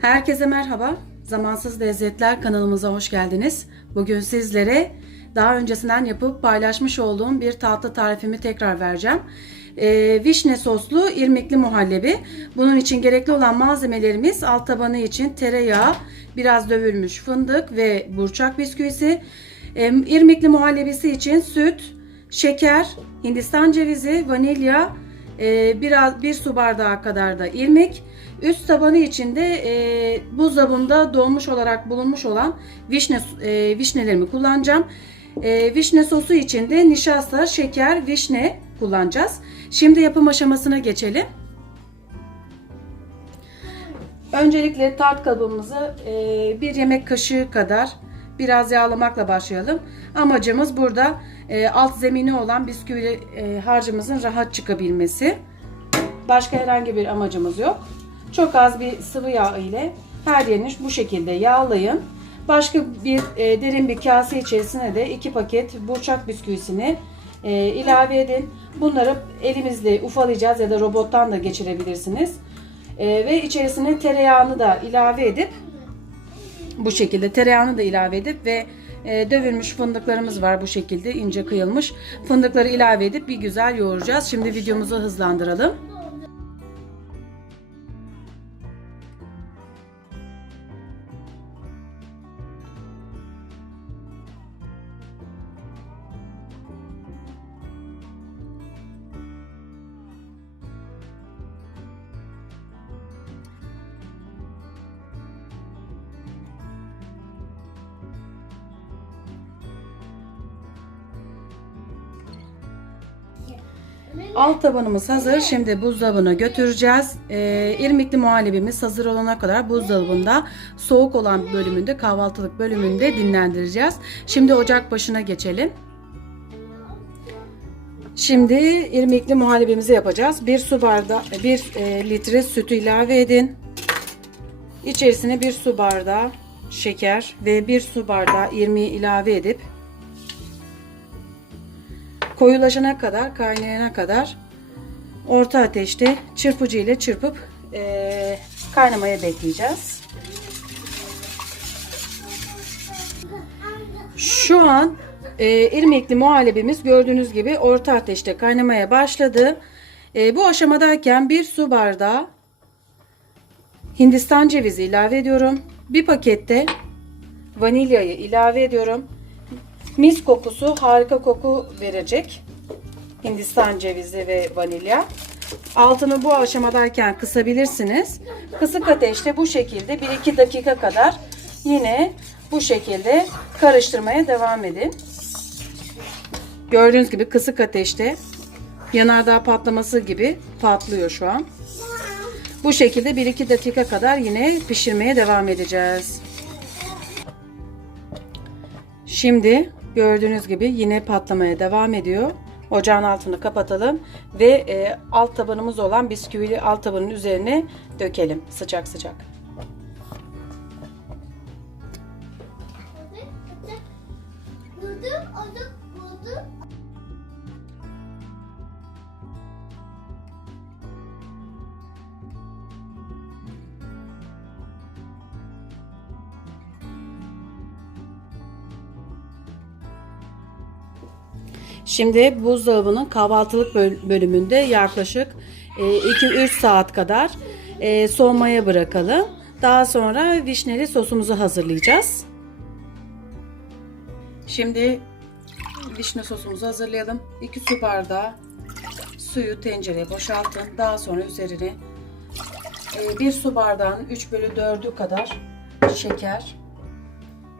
Herkese merhaba. Zamansız Lezzetler kanalımıza hoş geldiniz. Bugün sizlere daha öncesinden yapıp paylaşmış olduğum bir tatlı tarifimi tekrar vereceğim. Ee, vişne soslu irmikli muhallebi. Bunun için gerekli olan malzemelerimiz alt tabanı için tereyağı, biraz dövülmüş fındık ve burçak bisküvisi. Ee, irmikli muhallebisi için süt, şeker, hindistan cevizi, vanilya, biraz bir su bardağı kadar da irmik. Üst tabanı içinde e, buzdolabında donmuş olarak bulunmuş olan vişne e, vişnelerimi kullanacağım. E, vişne sosu için de nişasta, şeker, vişne kullanacağız. Şimdi yapım aşamasına geçelim. Öncelikle tart kalıbımızı e, bir yemek kaşığı kadar biraz yağlamakla başlayalım. Amacımız burada e, alt zemini olan bisküvili e, harcımızın rahat çıkabilmesi. Başka herhangi bir amacımız yok. Çok az bir sıvı yağ ile her yerini bu şekilde yağlayın. Başka bir e, derin bir kase içerisine de iki paket burçak bisküvisini e, ilave edin. Bunları elimizle ufalayacağız ya da robottan da geçirebilirsiniz. E, ve içerisine tereyağını da ilave edip bu şekilde tereyağını da ilave edip ve e, dövülmüş fındıklarımız var bu şekilde ince kıyılmış. Fındıkları ilave edip bir güzel yoğuracağız. Şimdi videomuzu hızlandıralım. Alt tabanımız hazır. Şimdi buzdolabına götüreceğiz. Ee, irmikli muhallebimiz hazır olana kadar buzdolabında soğuk olan bölümünde kahvaltılık bölümünde dinlendireceğiz. Şimdi ocak başına geçelim. Şimdi irmikli muhallebimizi yapacağız. Bir su bardağı, bir e, litre sütü ilave edin. İçerisine bir su bardağı şeker ve bir su bardağı irmiği ilave edip koyulaşana kadar kaynayana kadar orta ateşte çırpıcı ile çırpıp e, kaynamaya bekleyeceğiz. Şu an e, irmikli muhallebimiz gördüğünüz gibi orta ateşte kaynamaya başladı. E, bu aşamadayken bir su bardağı Hindistan cevizi ilave ediyorum. Bir pakette vanilyayı ilave ediyorum. Mis kokusu harika koku verecek. Hindistan cevizi ve vanilya. Altını bu aşamadayken kısabilirsiniz. Kısık ateşte bu şekilde 1-2 dakika kadar yine bu şekilde karıştırmaya devam edin. Gördüğünüz gibi kısık ateşte yanardağ patlaması gibi patlıyor şu an. Bu şekilde 1-2 dakika kadar yine pişirmeye devam edeceğiz. Şimdi gördüğünüz gibi yine patlamaya devam ediyor. Ocağın altını kapatalım ve e, alt tabanımız olan bisküvili alt tabanın üzerine dökelim sıcak sıcak. Şimdi buzdolabının kahvaltılık böl- bölümünde yaklaşık 2-3 saat kadar e, soğumaya bırakalım. Daha sonra vişneli sosumuzu hazırlayacağız. Şimdi vişne sosumuzu hazırlayalım. 2 su bardağı suyu tencereye boşaltın. Daha sonra üzerine 1 su bardağının 3 bölü 4'ü kadar şeker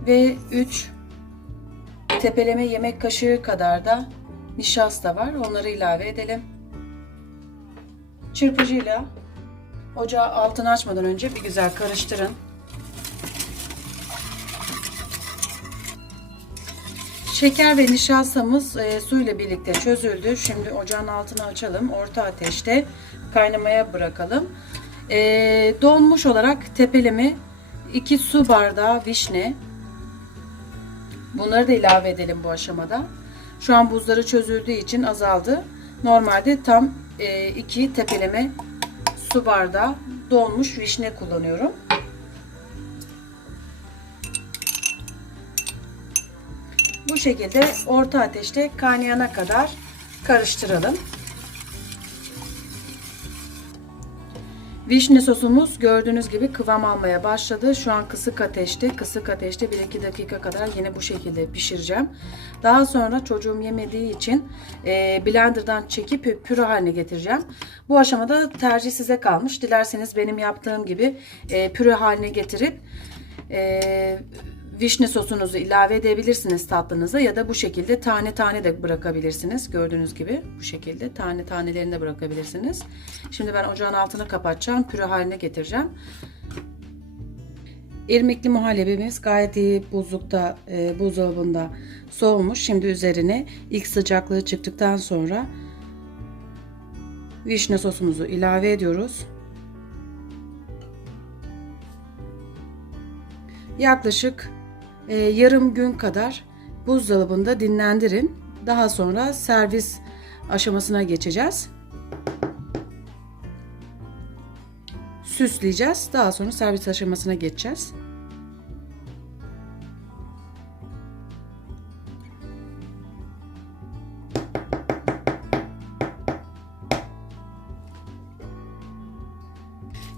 ve 3 tepeleme yemek kaşığı kadar da nişasta var. Onları ilave edelim. Çırpıcıyla ocağı altını açmadan önce bir güzel karıştırın. Şeker ve nişastamız e, suyla birlikte çözüldü. Şimdi ocağın altını açalım. Orta ateşte kaynamaya bırakalım. E, donmuş olarak tepeleme 2 su bardağı vişne, Bunları da ilave edelim bu aşamada. Şu an buzları çözüldüğü için azaldı. Normalde tam e, 2 tepeleme su bardağı donmuş vişne kullanıyorum. Bu şekilde orta ateşte kaynayana kadar karıştıralım. Vişne sosumuz gördüğünüz gibi kıvam almaya başladı. Şu an kısık ateşte, kısık ateşte 1-2 dakika kadar yine bu şekilde pişireceğim. Daha sonra çocuğum yemediği için e, blenderdan çekip püre haline getireceğim. Bu aşamada tercih size kalmış. Dilerseniz benim yaptığım gibi e, püre haline getirip e, vişne sosunuzu ilave edebilirsiniz tatlınıza ya da bu şekilde tane tane de bırakabilirsiniz. Gördüğünüz gibi bu şekilde tane tanelerini de bırakabilirsiniz. Şimdi ben ocağın altını kapatacağım. Püre haline getireceğim. İrmikli muhallebimiz gayet iyi buzlukta, e, buzdolabında soğumuş. Şimdi üzerine ilk sıcaklığı çıktıktan sonra vişne sosumuzu ilave ediyoruz. Yaklaşık e, yarım gün kadar buzdolabında dinlendirin. Daha sonra servis aşamasına geçeceğiz. Süsleyeceğiz. Daha sonra servis aşamasına geçeceğiz.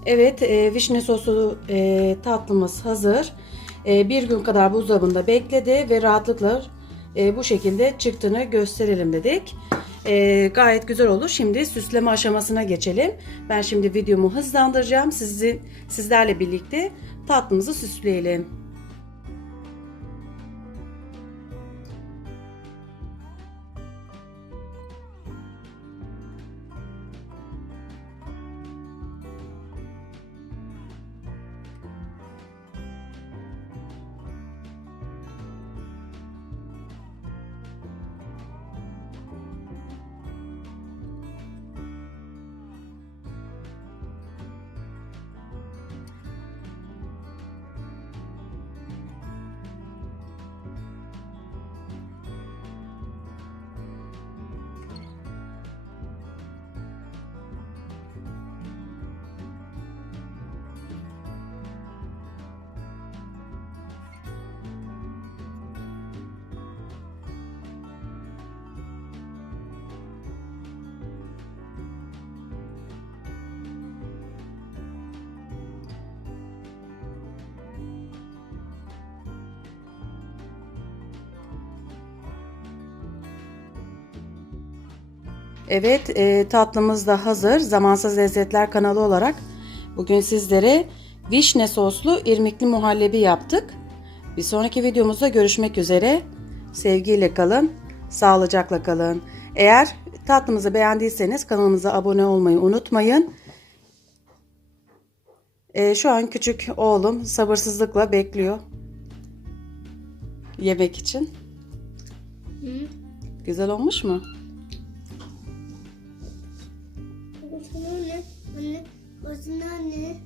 Evet, e, vişne sosu e, tatlımız hazır. E, bir gün kadar buzdolabında bekledi ve rahatlıkla e, bu şekilde çıktığını gösterelim dedik. E, gayet güzel olur. Şimdi süsleme aşamasına geçelim. Ben şimdi videomu hızlandıracağım. Sizi sizlerle birlikte tatlımızı süsleyelim. Evet e, tatlımız da hazır. Zamansız Lezzetler kanalı olarak bugün sizlere vişne soslu irmikli muhallebi yaptık. Bir sonraki videomuzda görüşmek üzere. Sevgiyle kalın, sağlıcakla kalın. Eğer tatlımızı beğendiyseniz kanalımıza abone olmayı unutmayın. E, şu an küçük oğlum sabırsızlıkla bekliyor yemek için. Güzel olmuş mu? Babasına anne.